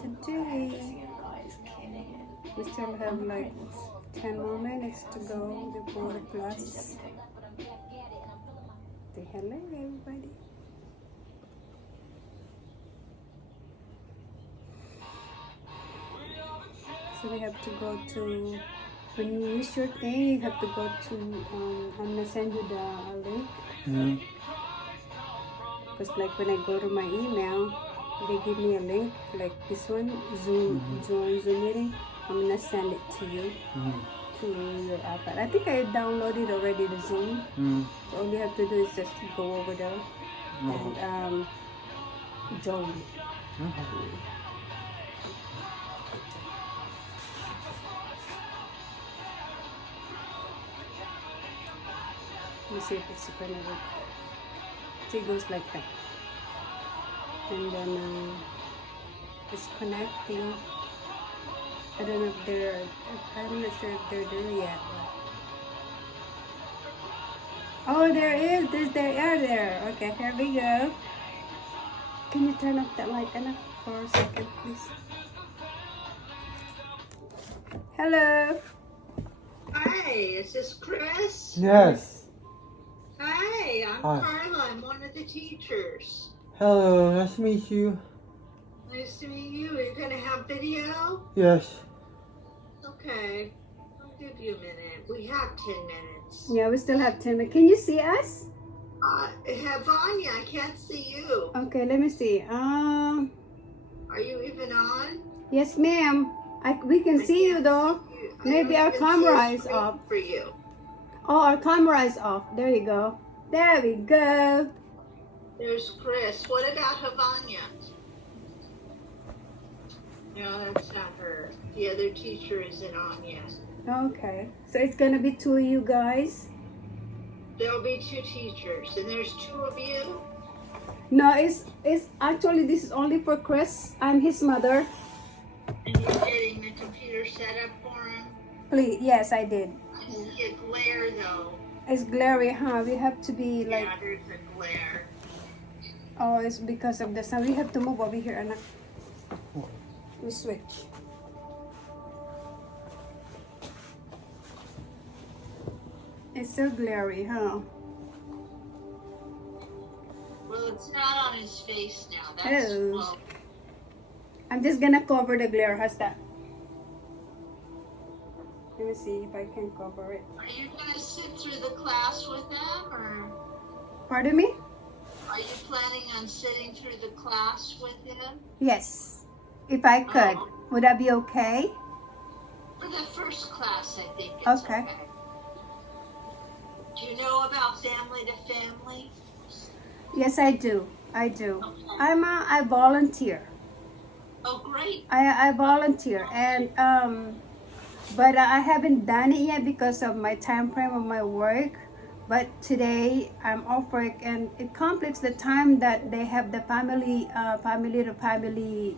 today. We still have like 10 more minutes to go before the class. Say hello, everybody. So we have to go to, when you miss your thing, you have to go to, I'm gonna send you the link. Because like when I go to my email, they give me a link, like this one, Zoom meeting. I'm gonna send it to you, to your iPad. I think I downloaded already the Zoom. So all you have to do is just go over there and join. Let me see if it's gonna work. So it goes like that. And then it's connecting. I don't know if I'm not sure if they're there yet. Oh, there is. They are there. Okay, here we go. Can you turn off that light for a second, please? Hello. Hi, is this Chris? Yes. Hi, I'm Carla. I'm one of the teachers. Hello, nice to meet you. Nice to meet you. Are you going to have video? Yes. Okay. I'll give you a minute. We have 10 minutes. Yeah, we still have 10 minutes. Can you see us? Vanya, I can't see you. Okay, let me see. Are you even on? Yes, ma'am. We can see you though. Maybe our camera is off. For you. Oh, our camera is off. There you go. There we go. There's Chris. What about Havanya? No, that's not her. The other teacher isn't on yet. Okay. So it's gonna be 2 of you guys? There'll be 2 teachers, and there's 2 of you? No, it's actually, this is only for Chris. I'm his mother. And you're getting the computer set up for him? Please, yes, I did. I see a glare though. It's glary, huh? We have to be like... Yeah, there's a glare. Oh, it's because of the sun. We have to move over here, Anna. We switch. It's so glary, huh? Well, it's not on his face now. That's well. I'm just gonna cover the glare. How's that? Let me see if I can cover it. Are you gonna sit through the class with them, or? Pardon me? Are you planning on sitting through the class with him? Yes, if I could. Would that be okay? For the first class, I think it's okay. Do you know about family to family? Yes, I do. I do. Okay. I volunteer. Oh, great. I volunteer, and but I haven't done it yet because of my time frame of my work. But today I'm off work, and it conflicts the time that they have the family to family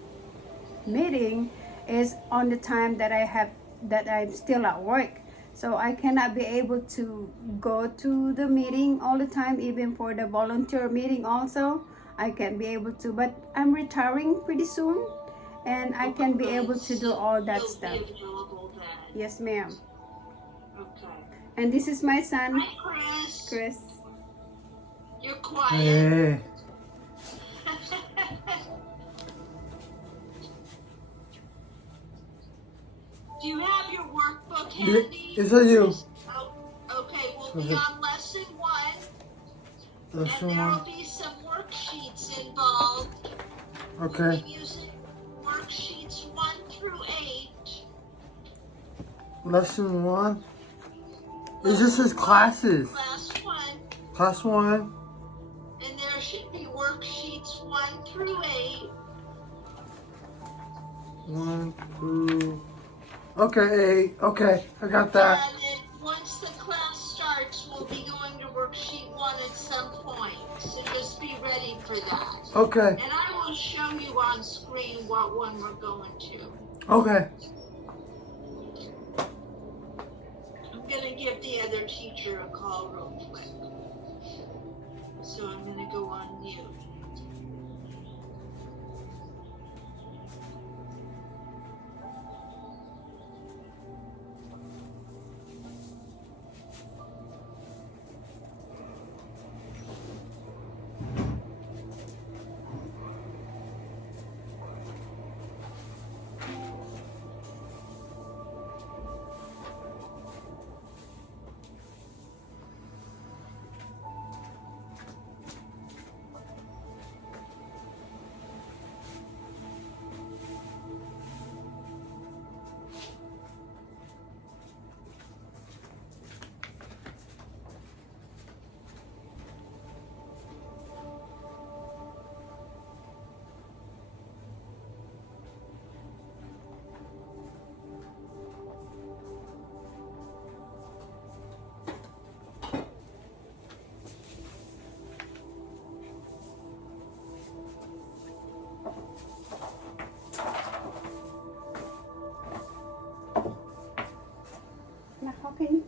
meeting is on the time that I'm still at work. So I cannot be able to go to the meeting all the time, even for the volunteer meeting also. I can't be able to, but I'm retiring pretty soon, and I can be able to do all that stuff. Yes, ma'am. Okay. And this is my son. Hi, Chris. You're quiet. Hey. Do you have your workbook handy? Yes, I do. Oh, okay, we'll be on lesson 1. And there'll be some worksheets involved. Okay. We'll be using worksheets 1 through 8. Lesson 1? Is this his classes? Class 1. Class 1? And there should be worksheets 1 through 8. 1 through... Okay, 8. Okay, I got that. And then once the class starts, we'll be going to worksheet 1 at some point. So just be ready for that. Okay. And I will show you on screen what one we're going to. Okay. I'm going to give the other teacher a call real quick. So I'm going to go on mute.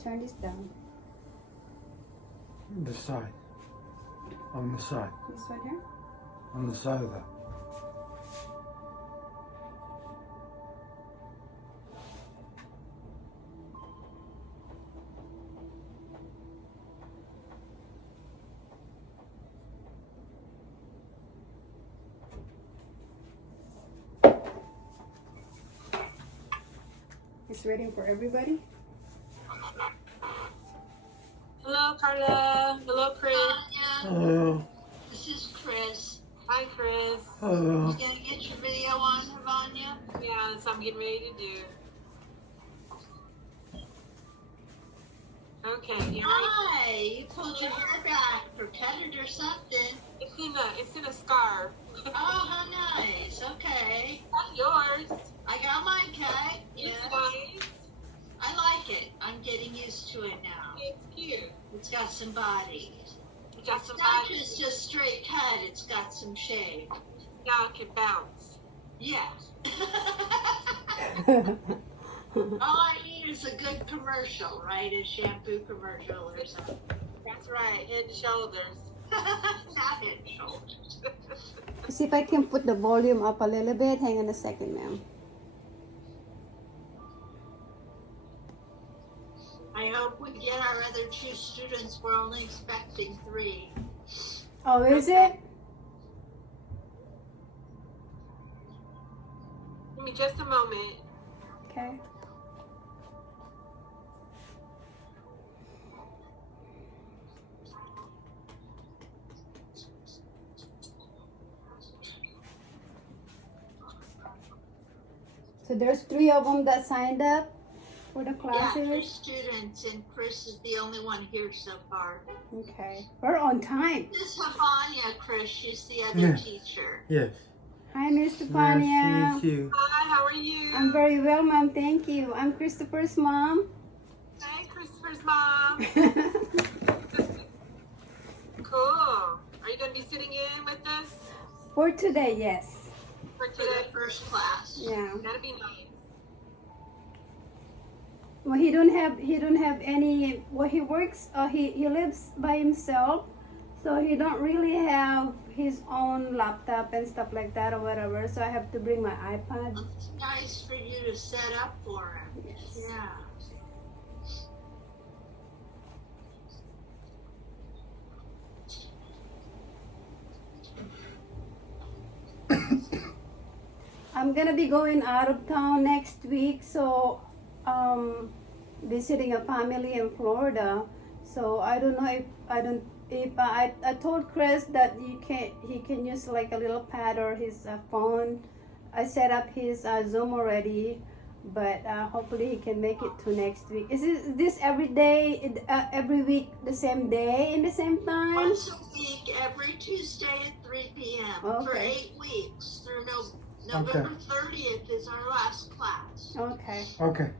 turn this down. The side. On the side. This one here? On the side of that. It's waiting for everybody. Hello, Carla. Hello, Chris. Vanya, Hello. this is Chris. Hi, Chris. Hello. You gonna get your video on, Vanya? Yeah, that's what I'm getting ready to do. Okay, you ready? Hi, you pulled your hair back or cut it or something. It's in a scarf. Oh, how nice. Okay. Not yours. I got mine cut. It's Yeah. nice. I like it. I'm getting used to it now. It's cute. It's got some body. You got some It's not body. just straight cut, it's got some shade. Now it can bounce. Yeah. All I need is a good commercial, right? A shampoo commercial or something. That's right. Head and shoulders. Not head and shoulders. See if I can put the volume up a little bit. Hang on a second, ma'am. I hope we get our other 2 students. We're only expecting 3. Oh, is it? Give me just a moment. Okay. So there's 3 of them that signed up for the Yeah, 3 classes. students, and Chris is the only one here so far. Okay. We're on time. This is Havanya, Chris. She's the other Yeah. teacher. Yes. Hi, Miss Nice to Stefania. meet you. Hi, how are you? I'm very well, ma'am. Thank you. I'm Christopher's mom. Hi, Christopher's mom. Cool. Are you going to be sitting in with us For today, yes. for For today? the first class. Yeah. That'd be nice. Well, he don't have any. Well, he works. He lives by himself, so he don't really have his own laptop and stuff like that or whatever. So I have to bring my iPad. It's nice for you to set up for him. Yes. Yeah. I'm gonna be going out of town next week, so visiting a family in Florida. So I don't know if I told Chris that he can use like a little pad or his phone. I set up his Zoom already, but hopefully he can make it to next week. Is this every day, every week, the same day and the same time? Once a week, every Tuesday at 3 p.m. for Okay. 8 weeks through November 30th is our last class. Okay. Okay.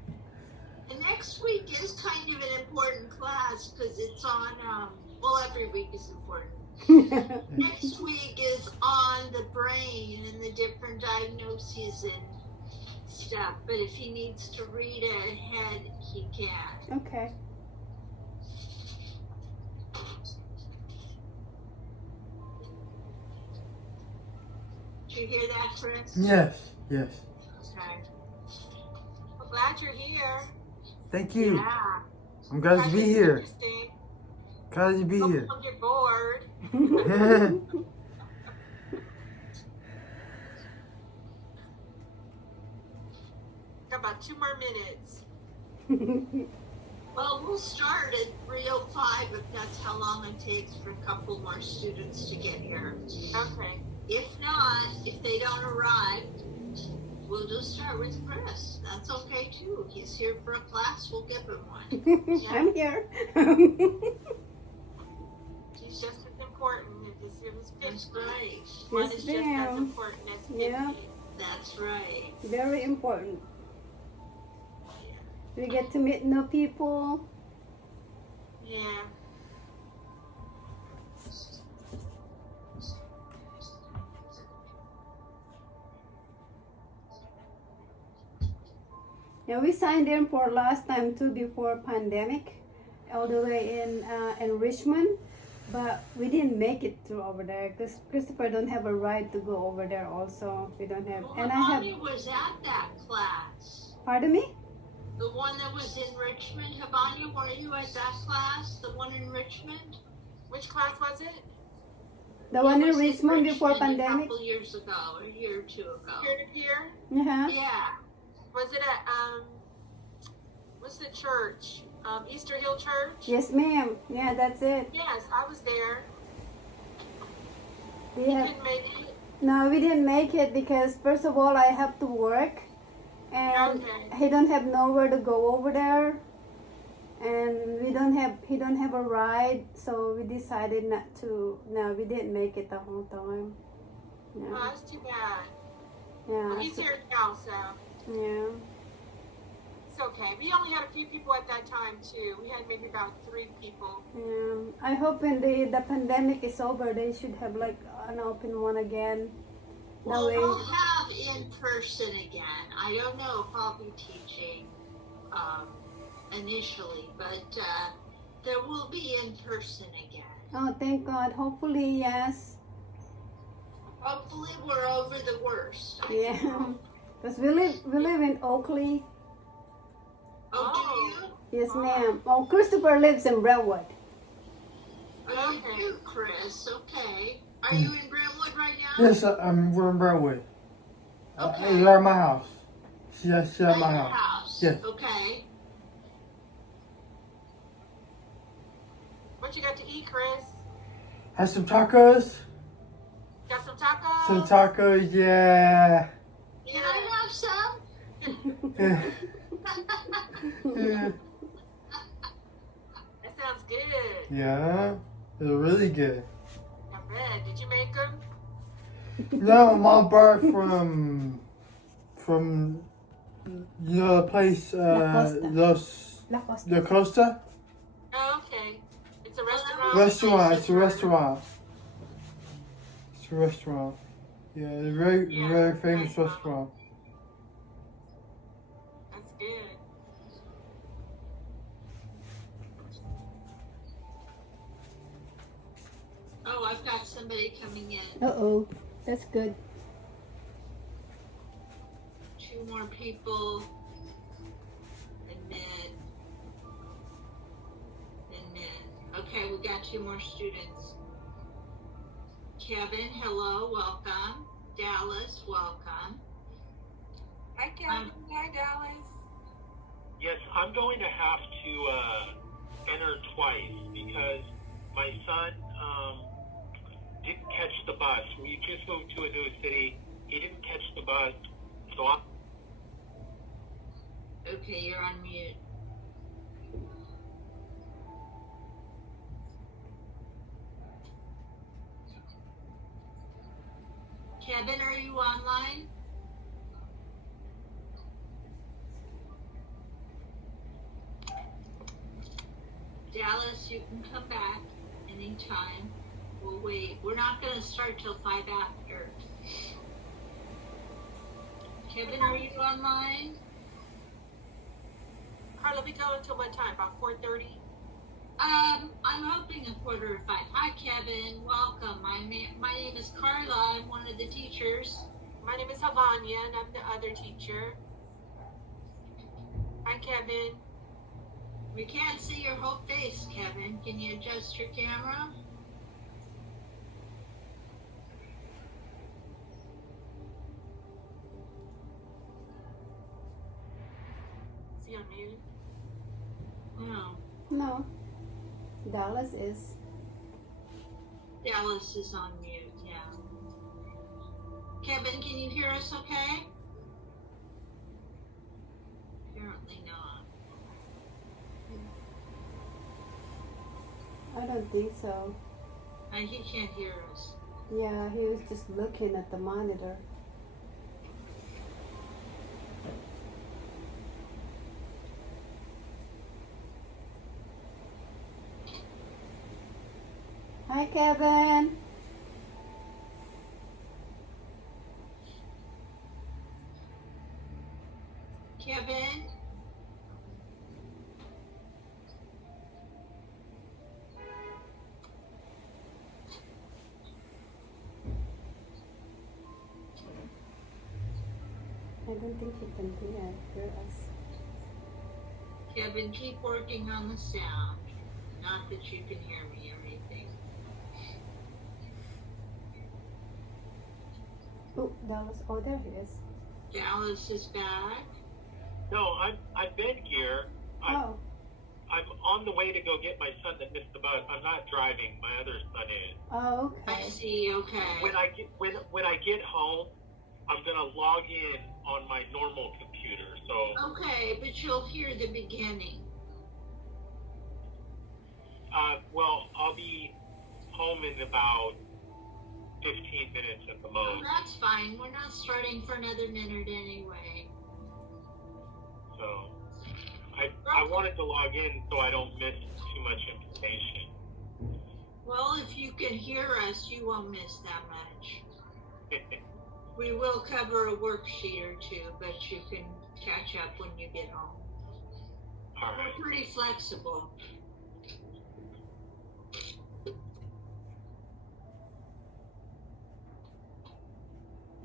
And next week is kind of an important class because it's on, well, every week is important. Next week is on the brain and the different diagnoses and stuff. But if he needs to read it ahead, he can. Okay. Did you hear that, Chris? Yes. Yes. Okay. I'm glad you're here. Thank you. Yeah. I'm glad to be here. Interesting. Glad to be here. Hope you're bored. Got about 2 more minutes. Well, we'll start at 3:05 if that's how long it takes for a couple more students to get here. Okay. If not, if they don't arrive, we'll just start with Chris. That's okay too. He's here for a class, we'll give him one. I'm here. She's just as important as it was That's 50. right. One Yes, is just as ma'am. important as 50. Yeah. That's right. Very important. We get to meet new people. Yeah. Yeah, we signed in for last time too before pandemic, all the way in Richmond, but we didn't make it through over there because Christopher don't have a ride to go over there. Also, we don't have, Well, and I have. Habani was at that class. Pardon me? The one that was in Richmond. Habani, were you at that class? The one in Richmond? Which class was it? The one It in was Richmond before A pandemic. couple years ago, a year or two ago. Peer to peer? Yeah. Yeah. Was it at what's the church? Easter Hill Church? Yes, ma'am. Yeah, that's it. Yes, I was there. We You have. couldn't make it. No, we didn't make it because first of all I have to work, and Okay. he don't have nowhere to go over there, and he don't have a ride, so we decided not to. No, we didn't make it the whole time. Oh, Yeah, that's too bad. yeah, Well, he's so- here now, so yeah. it's okay. We only had a few people at that time too. We had maybe about 3 people. Yeah, I hope when the pandemic is over, they should have like an open one again. That Well, way, we'll have in person again. I don't know if I'll be teaching initially, but there will be in person again. oh, thank God. Hopefully, yes. Hopefully, we're over the worst. Yeah, because we live in Oakley. Oh, do you? Yes, ma'am. Oh, Christopher lives in Brentwood. Oh, you Okay. do, Chris. Okay. Are you in Brentwood right now? Yes, we're in Broadway. Okay. You're at my house. She's at At my your house. house. Yes. Okay. What you got to eat, Chris? Have some tacos. Got some tacos? Some tacos, yeah. Can I have some? Yeah. Yeah. That sounds good. Yeah. They're really good. I bet. Did you make them? No, Mom brought from you know the place La Costa. the Costa Oh, okay. It's a restaurant? restaurant. It's a restaurant. It's a restaurant. Yeah, it's a very famous restaurant. That's good. Oh, I've got somebody coming in. Uh-oh, that's good. 2 more people. Admit. Okay, we got 2 more students. Kevin, hello, welcome. Dallas, welcome. Hi, Kevin. Hi, Dallas. Yes, I'm going to have to enter twice because my son didn't catch the bus. We just moved to a new city. He didn't catch the bus, so I'm. Okay, you're on mute. Kevin, are you online? Dallas, you can come back anytime. We'll wait. We're not going to start till 5 after. Kevin, are you online? Carla, we go until what time? About 4:30? I'm hoping 4:45. Hi, Kevin. Welcome. My name is Carla. I'm one of the teachers. My name is Havanya, and I'm the other teacher. Hi, Kevin. We can't see your whole face, Kevin. Can you adjust your camera? Is he on mute? No. No, Dallas is. Dallas is on mute, yeah. Kevin, can you hear us okay? Apparently not. I don't think so. He can't hear us. Yeah, he was just looking at the monitor. Hi, Kevin. Kevin? don't think he can hear us. Kevin, keep working on the sound. Not that you can hear me or anything. Oh, Dallas. Oh, there he is. Dallas is back. No, I've been here. Oh, I'm on the way to go get my son that missed the bus. I'm not driving. My other son is. oh, I okay. see, okay. When I get home, I'm gonna log in on my normal computer. So Okay, but you'll hear the beginning. well, I'll be home in about 15 minutes at the Oh, most. that's fine. We're not starting for another minute anyway. So I wanted to log in so I don't miss too much information. Well, if you can hear us, you won't miss that much. We will cover a worksheet or two, but you can catch up when you get home. All right. We're pretty flexible.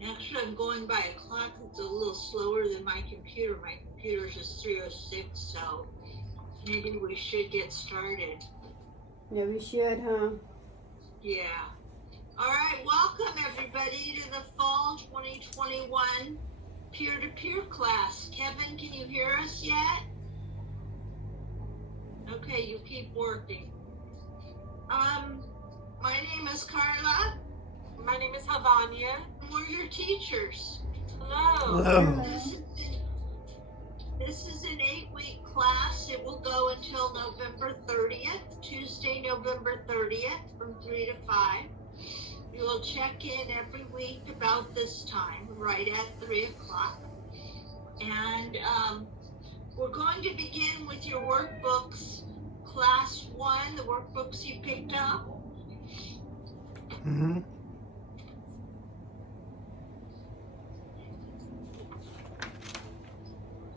Actually, I'm going by a clock that's a little slower than my computer. My computer's just 3:06, so maybe we should get started. Yeah, we should, huh? Yeah. All right, welcome everybody to the Fall 2021 peer-to-peer class. Kevin, can you hear us yet? Okay, you keep working. My name is Carla. My name is Havania. We're your teachers. Hello. Hello. This is an 8-week class. It will go until November 30th, Tuesday, November 30th from 3 to 5. You will check in every week about this time, right at 3 o'clock. And we're going to begin with your workbooks, class 1, the workbooks you picked up. Mm-hmm.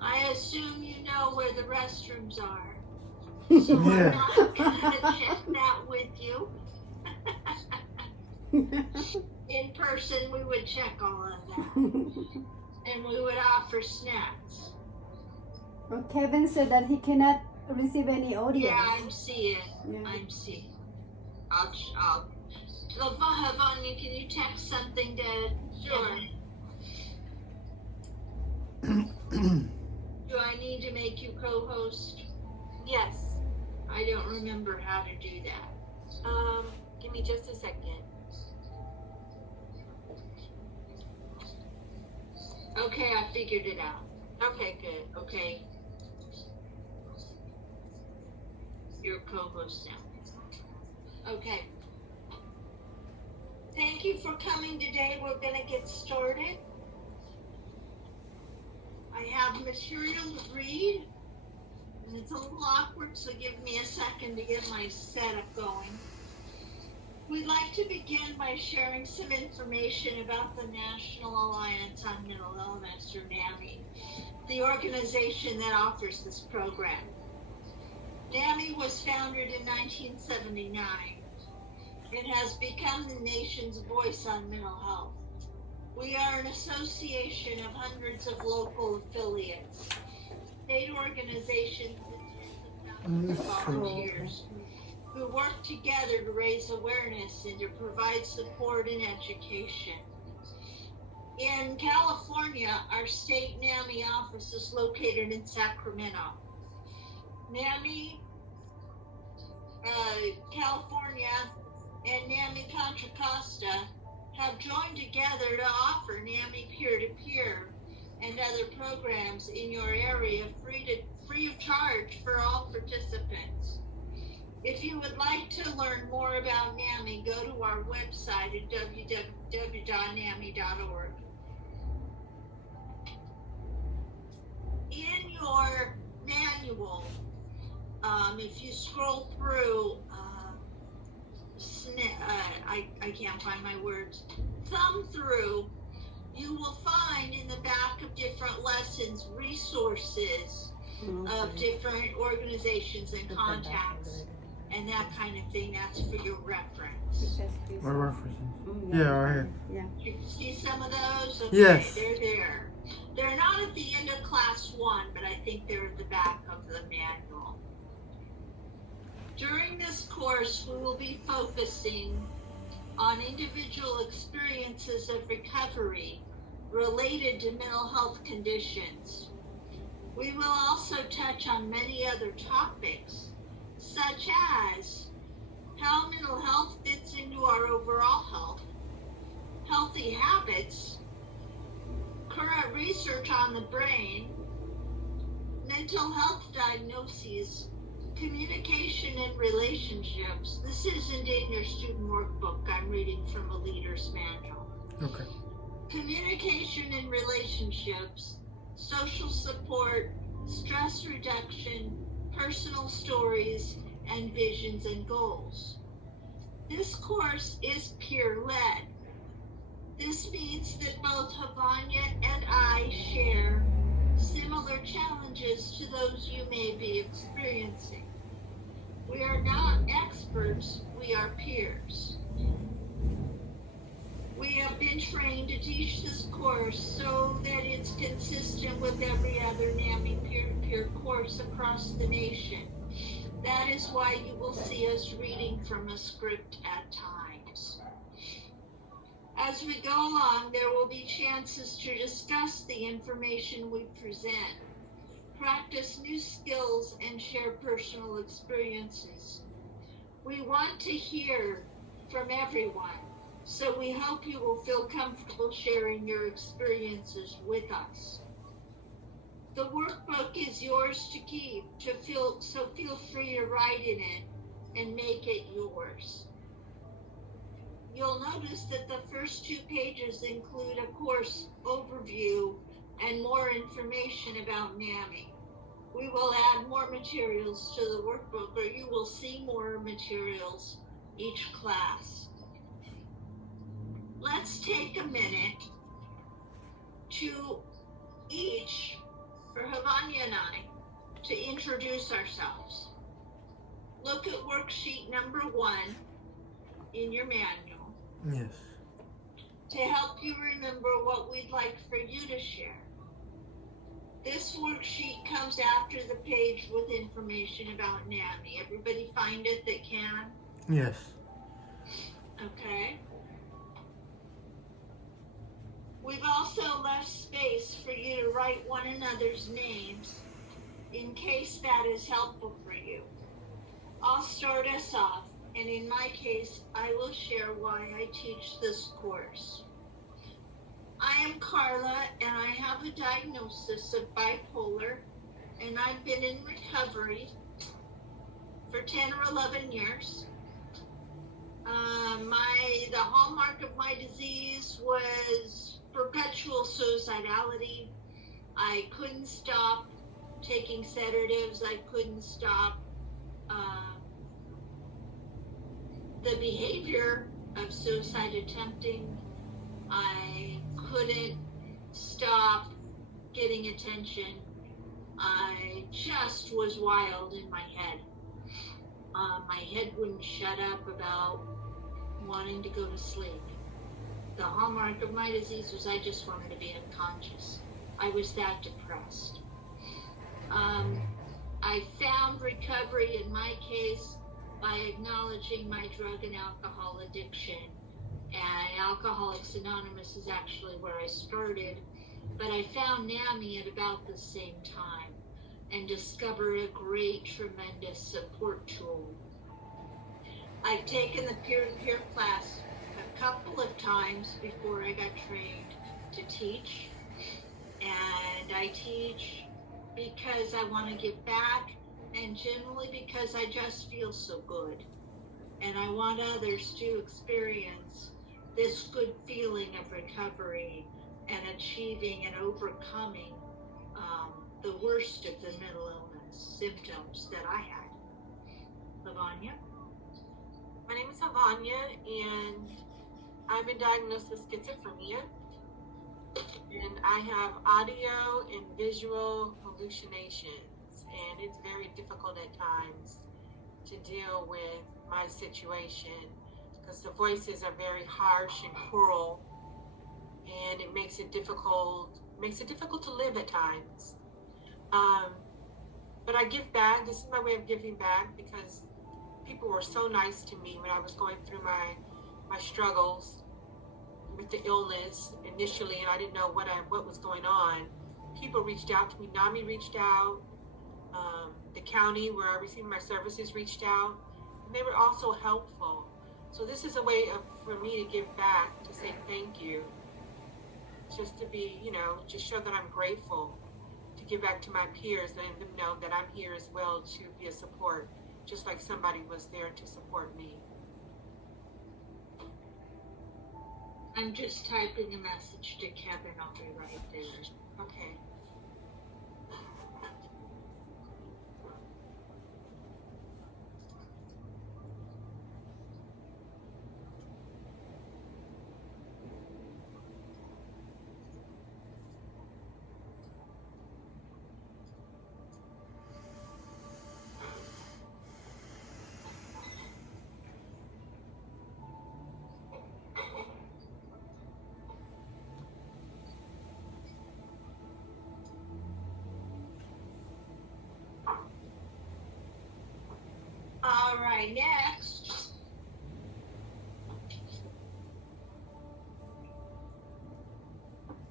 I assume you know where the restrooms are. So I'm Yeah. not going to check that with you. In person, we would check all of that. And we would offer snacks. Well, Kevin said that he cannot receive any audio. Yeah, I'm seeing. Yeah. I'm seeing. I'll Havanya, can you text something to Sure. Do I need to make you co-host? Yes. I don't remember how to do that. Give me just a second. Okay, I figured it out. Okay, good. Okay. You're co-host now. Okay. Thank you for coming today. We're going to get started. I have material to read, and it's a little awkward, so give me a second to get my setup going. We'd like to begin by sharing some information about the National Alliance on Mental Illness, or NAMI, the organization that offers this program. NAMI was founded in 1979. It has become the nation's voice on mental health. We are an association of hundreds of local affiliates, state organizations, and tens of thousands of volunteers who work together to raise awareness and to provide support and education. In California, our state NAMI office is located in Sacramento. NAMI, California, and NAMI Contra Costa have joined together to offer NAMI peer-to-peer and other programs in your area free of charge for all participants. If you would like to learn more about NAMI, go to our website at www.nami.org. In your manual, if you scroll through, I can't find my words, thumb through, you will find in the back of different lessons resources of different organizations and contacts and that kind of thing. That's for your reference. We're referencing. Yeah, right here. Yeah. You can see some of those? Okay, Yes. they're there. They're not at the end of class 1, but I think they're at the back of the manual. During this course, we will be focusing on individual experiences of recovery related to mental health conditions. We will also touch on many other topics, such as how mental health fits into our overall health, healthy habits, current research on the brain, mental health diagnoses, communication and relationships. This isn't in your student workbook. I'm reading from a leader's manual. Okay. Communication and relationships, social support, stress reduction, personal stories, and visions and goals. This course is peer-led. This means that both Havanya and I share similar challenges to those you may be experiencing. We are not experts, we are peers. We have been trained to teach this course so that it's consistent with every other NAMI peer-to-peer course across the nation. That is why you will see us reading from a script at times. As we go along, there will be chances to discuss the information we present, practice new skills, and share personal experiences. We want to hear from everyone, so we hope you will feel comfortable sharing your experiences with us. The workbook is yours to keep, so feel free to write in it and make it yours. You'll notice that the first 2 pages include a course overview and more information about NAMI. We will add more materials to the workbook, or you will see more materials each class. Let's take a minute to each, for Havanya and I, to introduce ourselves. Look at worksheet number 1 in your manual Yes. to help you remember what we'd like for you to share. This worksheet comes after the page with information about NAMI. Everybody find it that can? Yes. Okay. We've also left space for you to write one another's names in case that is helpful for you. I'll start us off, and in my case, I will share why I teach this course. I am Carla, and I have a diagnosis of bipolar, and I've been in recovery for 10 or 11 years. The hallmark of my disease was perpetual suicidality. I couldn't stop taking sedatives. I couldn't stop the behavior of suicide attempting. I couldn't stop getting attention. I just was wild in my head. My head wouldn't shut up about wanting to go to sleep. The hallmark of my disease was I just wanted to be unconscious. I was that depressed. I found recovery in my case by acknowledging my drug and alcohol addiction. And Alcoholics Anonymous is actually where I started, but I found NAMI at about the same time and discovered a great, tremendous support tool. I've taken the peer-to-peer class a couple of times before I got trained to teach, and I teach because I want to give back, and generally because I just feel so good, and I want others to experience this good feeling of recovery and achieving and overcoming the worst of the mental illness symptoms that I had. Lavanya? My name is Havanya, and I've been diagnosed with schizophrenia, and I have audio and visual hallucinations, and it's very difficult at times to deal with my situation because the voices are very harsh and cruel, and it makes it difficult makes it difficult to live at times. But I give back. This is my way of giving back because people were so nice to me when I was going through my struggles with the illness initially, and I didn't know what was going on. People reached out to me. NAMI reached out. The county where I received my services reached out, and they were also helpful. So this is a way for me to give back, to say thank you, just to be, just show that I'm grateful, to give back to my peers, letting them know that I'm here as well to be a support, just like somebody was there to support me. I'm just typing a message to Kevin. I'll be right there. Okay. All right, next.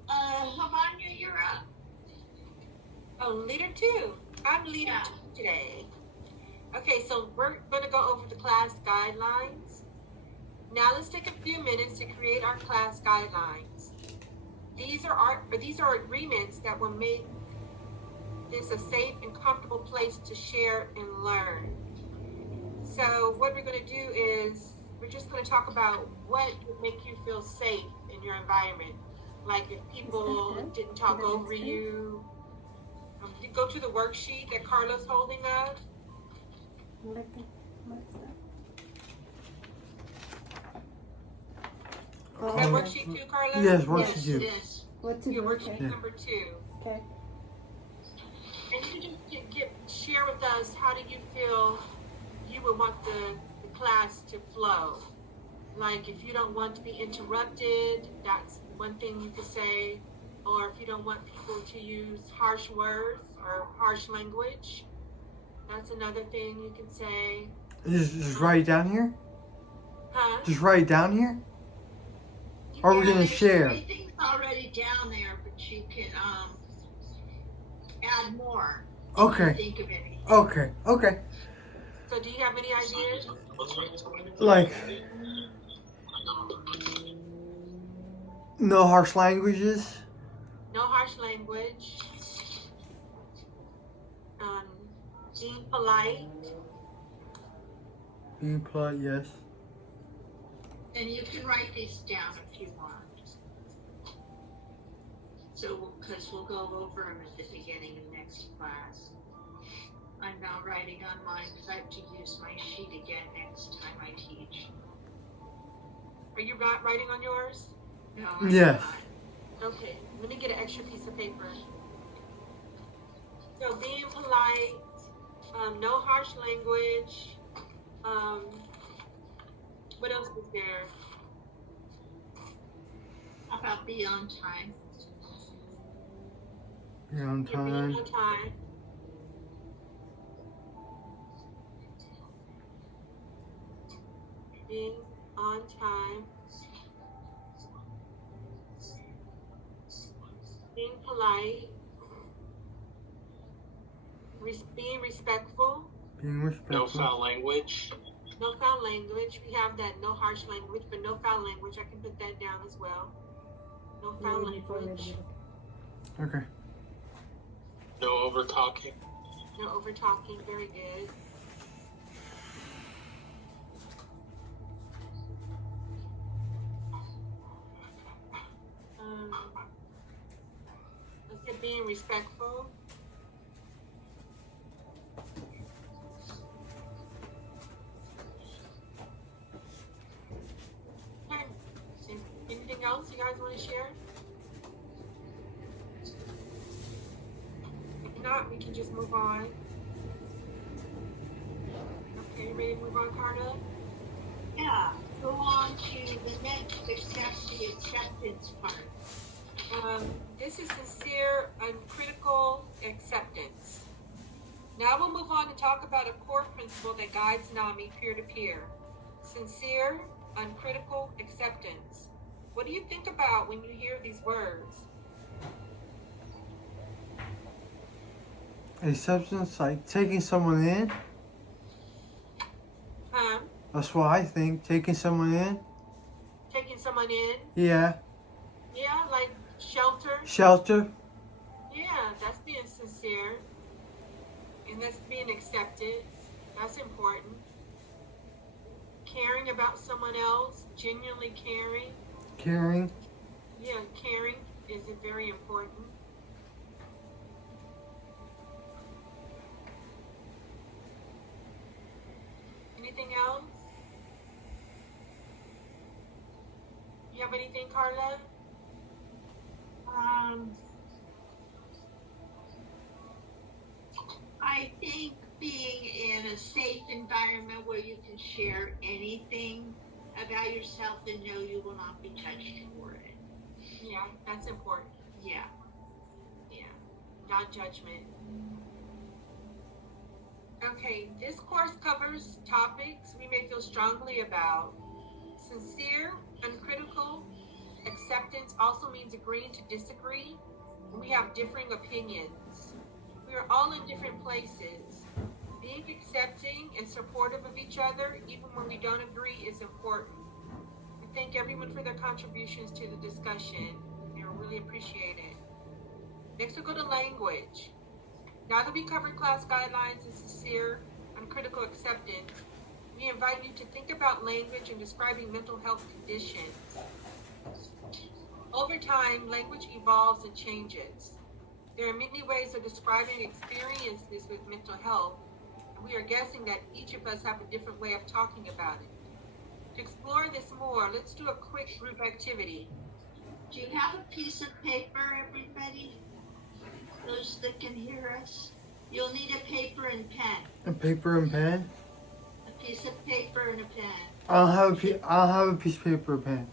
Havanya, you're up. Oh, leader 2. I'm leader Yeah. 2 today. Okay, so we're going to go over the class guidelines. Now let's take a few minutes to create our class guidelines. These are agreements that will make this a safe and comfortable place to share and learn. So what we're going to do is we're just going to talk about what would make you feel safe in your environment. Like if people didn't talk over you. Go to the worksheet that Carla's holding up. That worksheet 2, Carla? Yes, worksheet Yes, 2. it is. What to Yeah, do? worksheet Okay. number 2. Okay. And you just share with us, how do you feel you would want the class to flow? Like if you don't want to be interrupted, that's one thing you could say. Or if you don't want people to use harsh words or harsh language, that's another thing you can say. Just write it down here? Huh? Just write it down here? Or are we going to share? Everything's already down there, but you can add more. If Okay. you think of anything. Okay. So do you have any ideas? Like, no harsh languages? No harsh language. Being polite. Being polite, yes. And you can write these down if you want. So, because we'll go over them at the beginning of next class. I'm now writing on mine because I have to use my sheet again next time I teach. Are you not writing on yours? No, I'm Yes. not. Okay, let me get an extra piece of paper. So being polite, no harsh language. What else was there? How about be on time? You're on Yeah, being time. on time. Being on time. Being polite. Being respectful. Being respectful. No foul language. No foul language. We have that no harsh language, but no foul language. I can put that down as well. No foul language. Okay. No over talking. No over talking. Very good. Let's get being respectful. Okay. Anything else you guys want to share? If not, we can just move on. Okay, ready to move on, Carla? Yeah, go on to the next acceptance part. This is sincere, uncritical acceptance. Now we'll move on to talk about a core principle that guides NAMI peer-to-peer. Sincere, uncritical acceptance. What do you think about when you hear these words? Acceptance, like taking someone in. Huh? That's what I think. Taking someone in. Taking someone in? Yeah. Yeah, like shelter? Shelter. Yeah, that's being sincere. And that's being accepted. That's important. Caring about someone else, genuinely caring. Caring. Yeah, caring is very important. Anything else? You have anything, Carla? I think being in a safe environment where you can share anything about yourself and know you will not be judged for it. Yeah, that's important. Yeah. Yeah, non-judgment. Okay, this course covers topics we may feel strongly about. Sincere, uncritical acceptance also means agreeing to disagree when we have differing opinions. We are all in different places. Being accepting and supportive of each other, even when we don't agree, is important. We thank everyone for their contributions to the discussion. I really appreciate it. Next, we'll go to language. Now that we covered class guidelines and sincere, uncritical acceptance, we invite you to think about language in describing mental health conditions. Over time, language evolves and changes. There are many ways of describing experiences with mental health, and we are guessing that each of us have a different way of talking about it. To explore this more, let's do a quick group activity. Do you have a piece of paper, everybody? Those that can hear us? You'll need a paper and pen. A paper and pen. A piece of paper and a pen. I'll have a piece of paper and pen.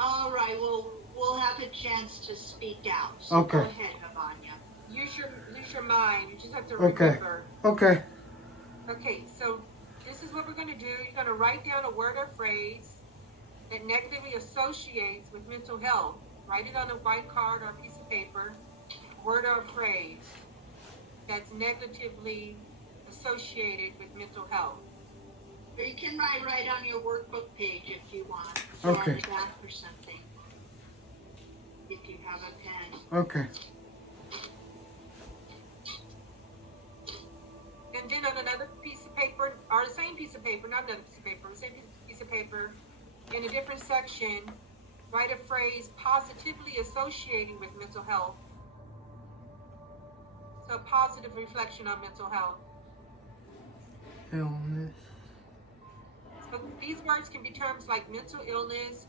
All right, well, we'll have a chance to speak out. So Okay. Go ahead, Avanya. Use your mind. You just have to Okay. remember. Okay. Okay, so this is what we're going to do. You're going to write down a word or phrase that negatively associates with mental health. Write it on a white card or a piece of paper. Word or phrase that's negatively associated with mental health. Or you can write right on your workbook page if you want. Okay. On the back or something. If you have a pen. Okay. And then on another piece of paper, or the same piece of paper, not another piece of paper, the same piece of paper, in a different section, write a phrase positively associating with mental health. So a positive reflection on mental health. Illness. So these words can be terms like mental illness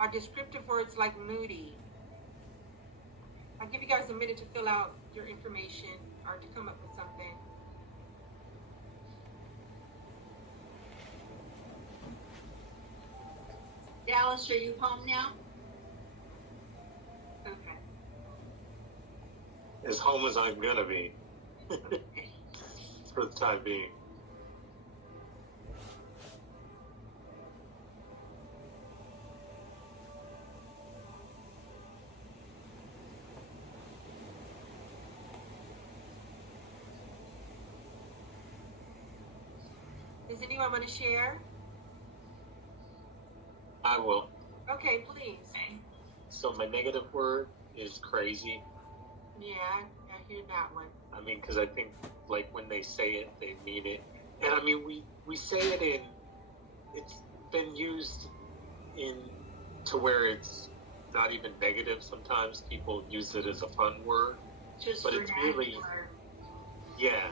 or descriptive words like moody. I'll give you guys a minute to fill out your information or to come up with something. Dallas, are you home now? Okay. As home as I'm gonna be. For the time being. Does anyone want to share? I will. Okay, please. So my negative word is crazy. Yeah, I hear that one. I mean, because I think, like, when they say it, they mean it. And I mean, we say it in, it's been used in, to where it's not even negative sometimes. People use it as a fun word. Just But it's really, vernacular. yeah,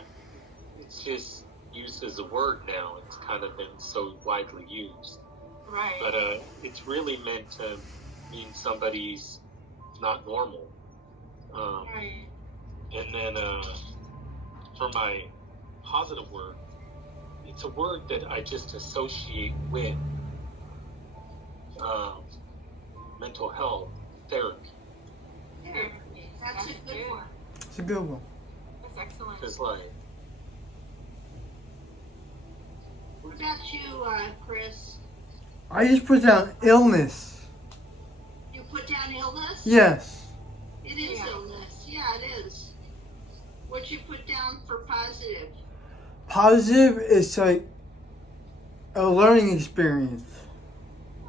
it's just used as a word now. It's kind of been so widely used. Right. But it's really meant to mean somebody's not normal. Right. And then for my positive word, it's a word that I just associate with mental health therapy. Therapy. That's a good one. It's a good one. That's excellent. Just like, What about you, Chris? I just put down illness. You put down illness? Yes. It is Yeah. illness. Yeah, it is. What you put down for positive? Positive is like a learning experience.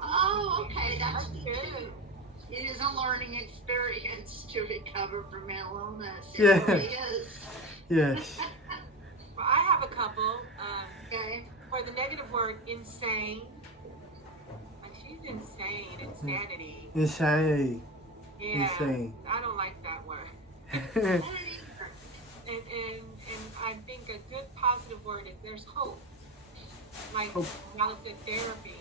Oh, okay. That's That's good. good. It is a learning experience to recover from mental illness. It Yeah. really is. Yes. Well, I have a couple. Okay. For the negative word, insane. Like, she's insane, insanity. Insanity. Yeah. Insane. I don't like that word. I don't either. And I think a good positive word is there's hope. Like Hope. Val said, therapy.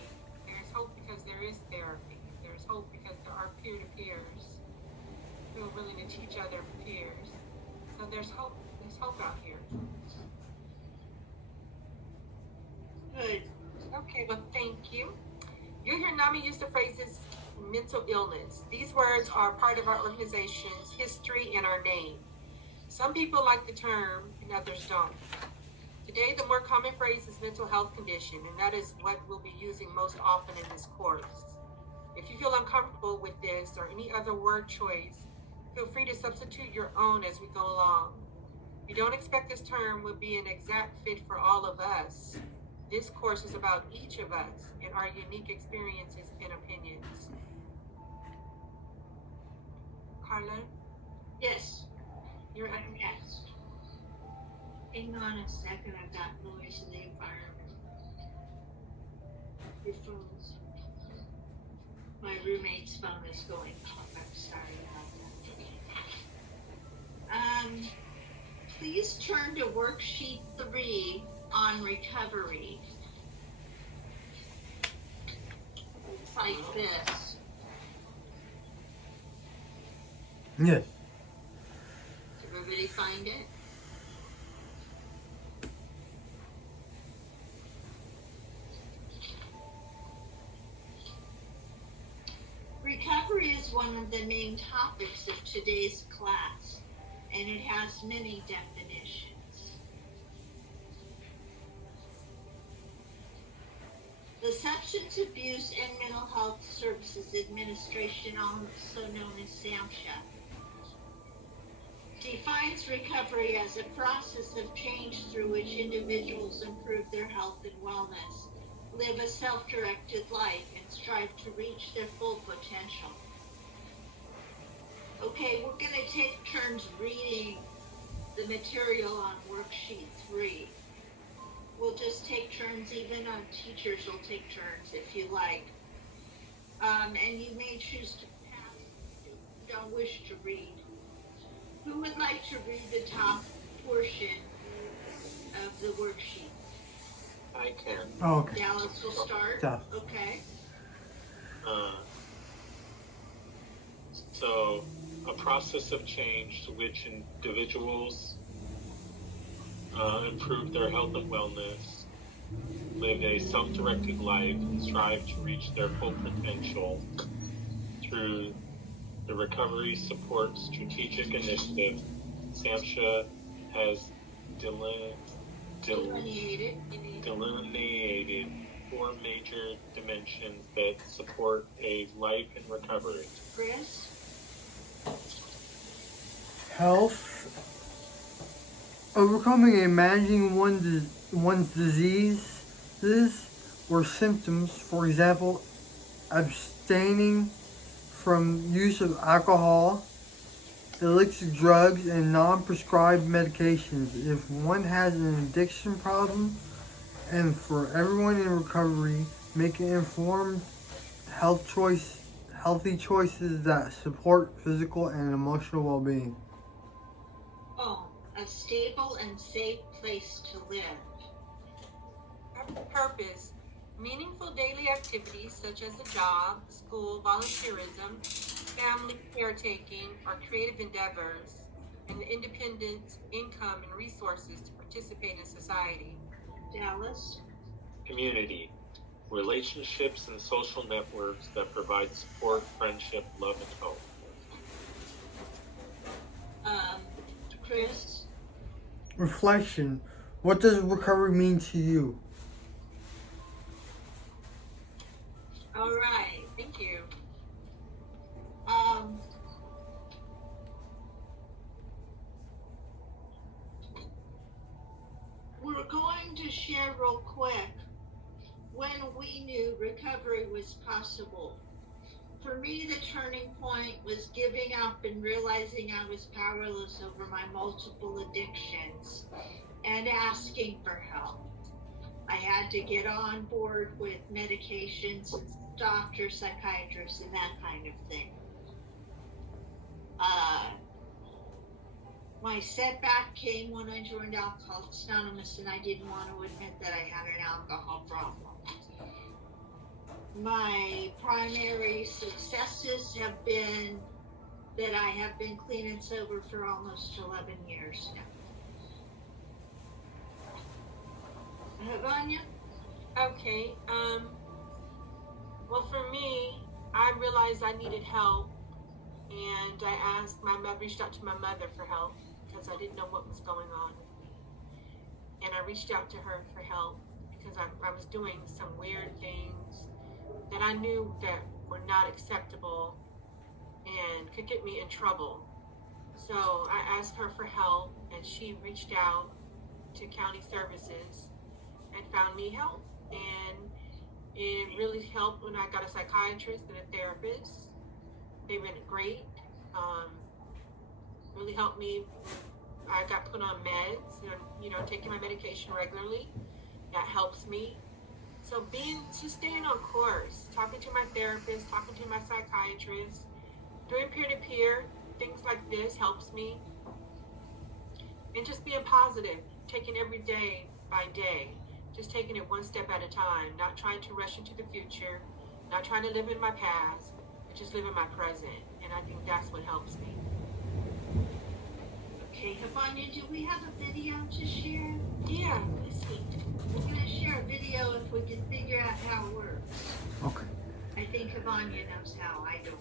There's hope because there is therapy. There's hope because there are peer-to-peers who are willing to teach other peers. So there's hope. There's hope out here. Good. Okay, well, thank you. You'll hear Nami use the phrases mental illness. These words are part of our organization's history and our name. Some people like the term and others don't. Today, the more common phrase is mental health condition, and that is what we'll be using most often in this course. If you feel uncomfortable with this or any other word choice, feel free to substitute your own as we go along. You don't expect this term will be an exact fit for all of us. This course is about each of us and our unique experiences and opinions. Carla, Yes. you're up. I'm next. Hang on a second. I've got noise in the environment. Your phone's. My roommate's phone is going off. I'm sorry about that. Please turn to worksheet 3 on recovery. It's like this. Yes. Did everybody find it? Recovery is one of the main topics of today's class, and it has many definitions. The Substance Abuse and Mental Health Services Administration, also known as SAMHSA, defines recovery as a process of change through which individuals improve their health and wellness, live a self-directed life, and strive to reach their full potential. Okay, we're going to take turns reading the material on worksheet 3. We'll just take turns, even teachers will take turns if you like. And you may choose to pass if you don't wish to read. Who would like to read the top portion of the worksheet? I can. Oh, okay. Dallas will start. Yeah. Okay. So, a process of change to which individuals improve their health and wellness, live a self-directed life, and strive to reach their full potential through the Recovery Support Strategic Initiative. SAMHSA has Delineated. delineated 4 major dimensions that support a life in recovery. Chris? Health. Overcoming and managing one's diseases or symptoms, for example, abstaining from use of alcohol, illicit drugs, and non-prescribed medications. If one has an addiction problem, and for everyone in recovery, making informed healthy choices that support physical and emotional well-being. Oh, a stable and safe place to live. Purpose. Meaningful daily activities such as a job, school, volunteerism, family caretaking, or creative endeavors, and independence, income, and resources to participate in society. Dallas? Community. Relationships and social networks that provide support, friendship, love, and hope. Chris? Reflection. What does recovery mean to you? All right. Thank you. We're going to share real quick when we knew recovery was possible. For me, the turning point was giving up and realizing I was powerless over my multiple addictions and asking for help. I had to get on board with medications and doctors, psychiatrists, and that kind of thing. My setback came when I joined Alcoholics Anonymous and I didn't want to admit that I had an alcohol problem. My primary successes have been that I have been clean and sober for almost 11 years now. Vanya? Okay. Well, for me, I realized I needed help, and I reached out to my mother for help because I didn't know what was going on with me. And I reached out to her for help because I was doing some weird things that I knew that were not acceptable and could get me in trouble. So I asked her for help, and she reached out to county services and found me help. And it really helped when I got a psychiatrist and a therapist. They've been great. Really helped me. I got put on meds, taking my medication regularly. That helps me. So staying on course, talking to my therapist, talking to my psychiatrist, doing peer-to-peer, things like this helps me. And just being positive, taking every day by day, just taking it one step at a time, not trying to rush into the future, not trying to live in my past, but just live in my present. And I think that's what helps me. Okay, Vanya, do we have a video to share? Yeah, let's see. We're going to share a video if we can figure out how it works. Okay. I think Vanya knows how, I don't.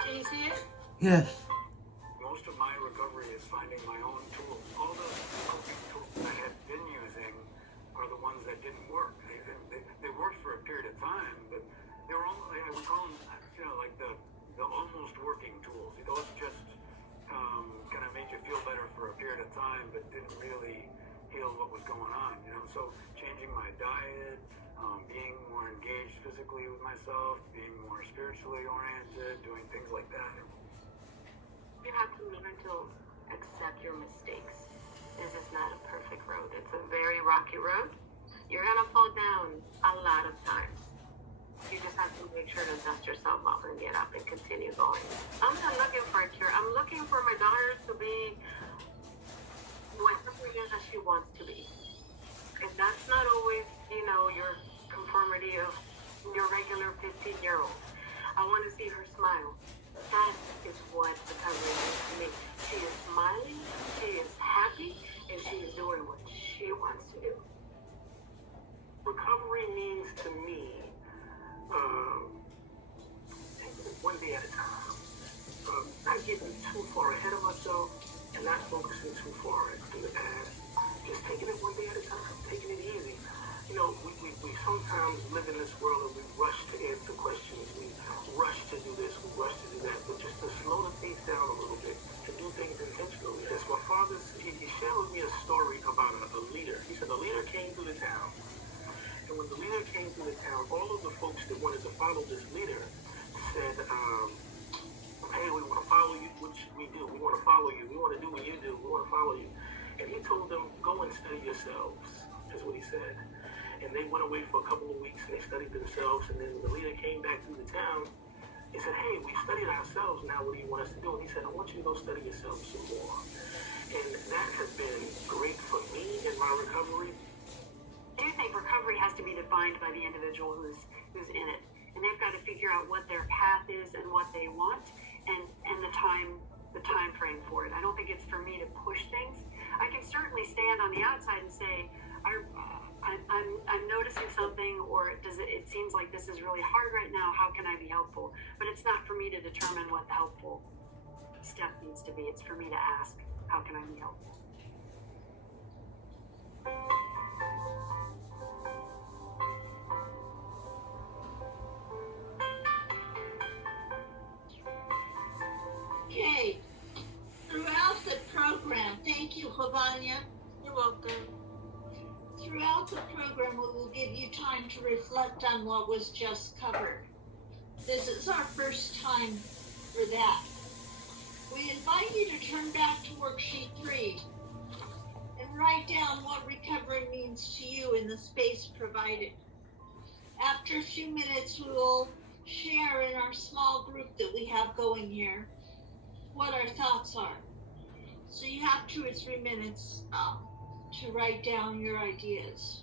Can you see it? Yes. Most of my recovery is finding my own tools. All the coping tools I had been using are the ones that didn't work. They worked for a period of time, but they were almost, I would call them, like the almost working tools. Those just kind of made you feel better for a period of time, but didn't really heal what was going on. So changing my diet, being more engaged physically with myself, being more spiritually oriented, doing things like that. You have to learn to accept your mistakes. This is not a perfect road. It's a very rocky road. You're gonna fall down a lot of times. You just have to make sure to dust yourself off and get up and continue going. I'm not looking for a cure. I'm looking for my daughter to be whatever it is that she wants to be. And that's not always, your conformity of your regular 15-year-old. I want to see her smile. That is what recovery means to me. She is smiling, she is happy, and she is doing what she wants to do. Recovery means to me, one day at a time. Not getting too far ahead of myself and not focusing too far in the past. Just taking it one day at a time, taking it easy. We sometimes live in this world and we rush to answer questions. We rush to do this, we rush to do that. But just to slow the pace down a little bit, to do things intentionally. As my father, he shared with me a story about a leader. He said a leader came through the town. And when the leader came through the town, all of the folks that wanted to follow this leader said, hey, we want to follow you. What should we do? We want to follow you. We want to do what you do. We want to follow you. And he told them, go and study yourselves, is what he said. And they went away for a couple of weeks and they studied themselves. And then when the leader came back through the town, he said, hey, we studied ourselves. Now what do you want us to do? And he said, I want you to go study yourself some more. And that has been great for me in my recovery. I do think recovery has to be defined by the individual who's in it. and they've got to figure out what their path is and what they want, and the time frame for it. I don't think it's for me to push things. I can certainly stand on the outside and say, I'm noticing something, or it seems like this is really hard right now. How can I be helpful? But it's not for me to determine what the helpful step needs to be. It's for me to ask, how can I be helpful? Okay. Throughout the program, thank you, Havanya. You're welcome. Throughout the program, we will give you time to reflect on what was just covered. This is our first time for that. We invite you to turn back to Worksheet 3 and write down what recovery means to you in the space provided. After a few minutes, we will share in our small group that we have going here what our thoughts are. So you have 2 or 3 minutes to write down your ideas.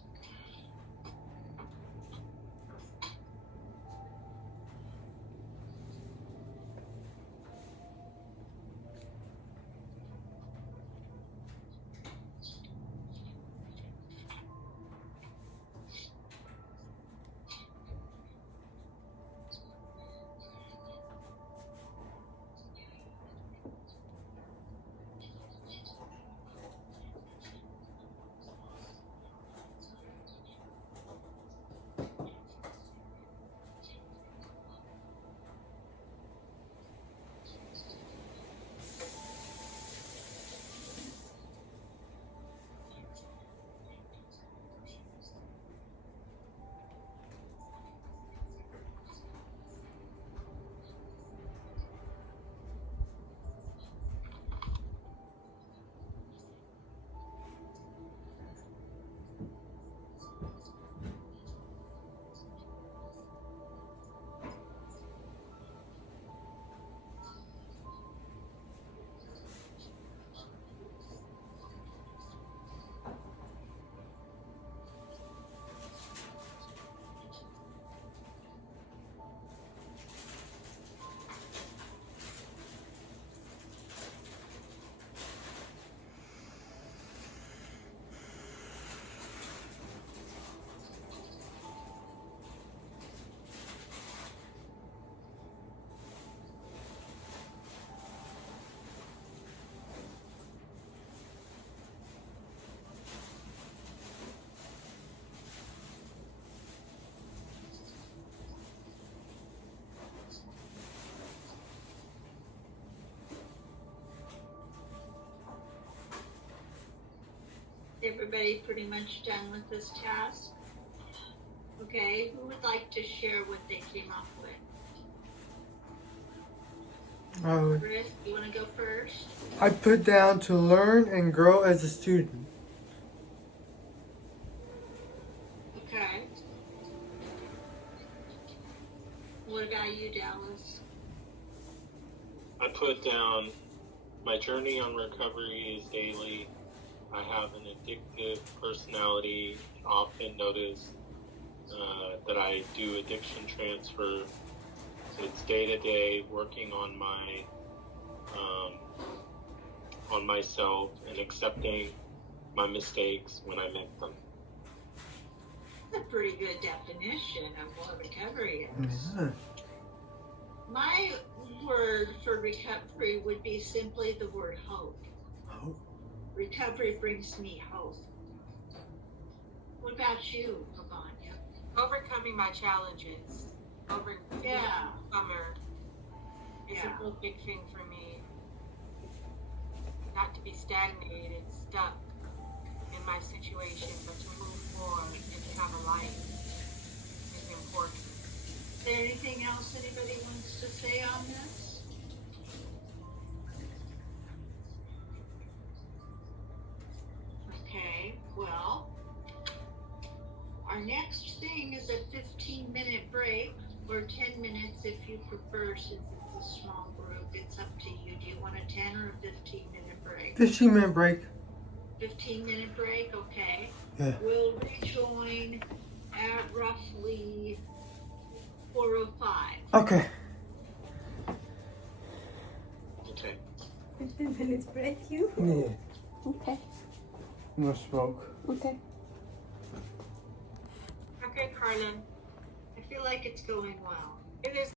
Everybody pretty much done with this task? Okay, who would like to share what they came up with? Chris, you want to go first? I put down to learn and grow as a student. Okay. What about you, Dallas? I put down my journey on recovery is daily. I have an addictive personality and often notice that I do addiction transfer. So it's day to day working on myself and accepting my mistakes when I make them. That's a pretty good definition of what recovery is. Yeah. My word for recovery would be simply the word hope. Hope. Recovery brings me hope. What about you, Lavanya? Overcoming my challenges. Yeah. Summer is Yeah. a real big thing for me. Not to be stagnated, stuck in my situation, but to move forward and to have a life is important. Is there anything else anybody wants to say on this? Okay, well, our next thing is a 15-minute break, or 10 minutes if you prefer, since it's a small group. It's up to you. Do you want a 10 or a 15-minute break? 15-minute break. 15-minute break, okay. Yeah. We'll rejoin at roughly 4:05. of 5. Okay. Okay. 15 minutes break, you? Yeah. Okay. No smoke. Okay. Okay, Carlin. I feel like it's going well. It is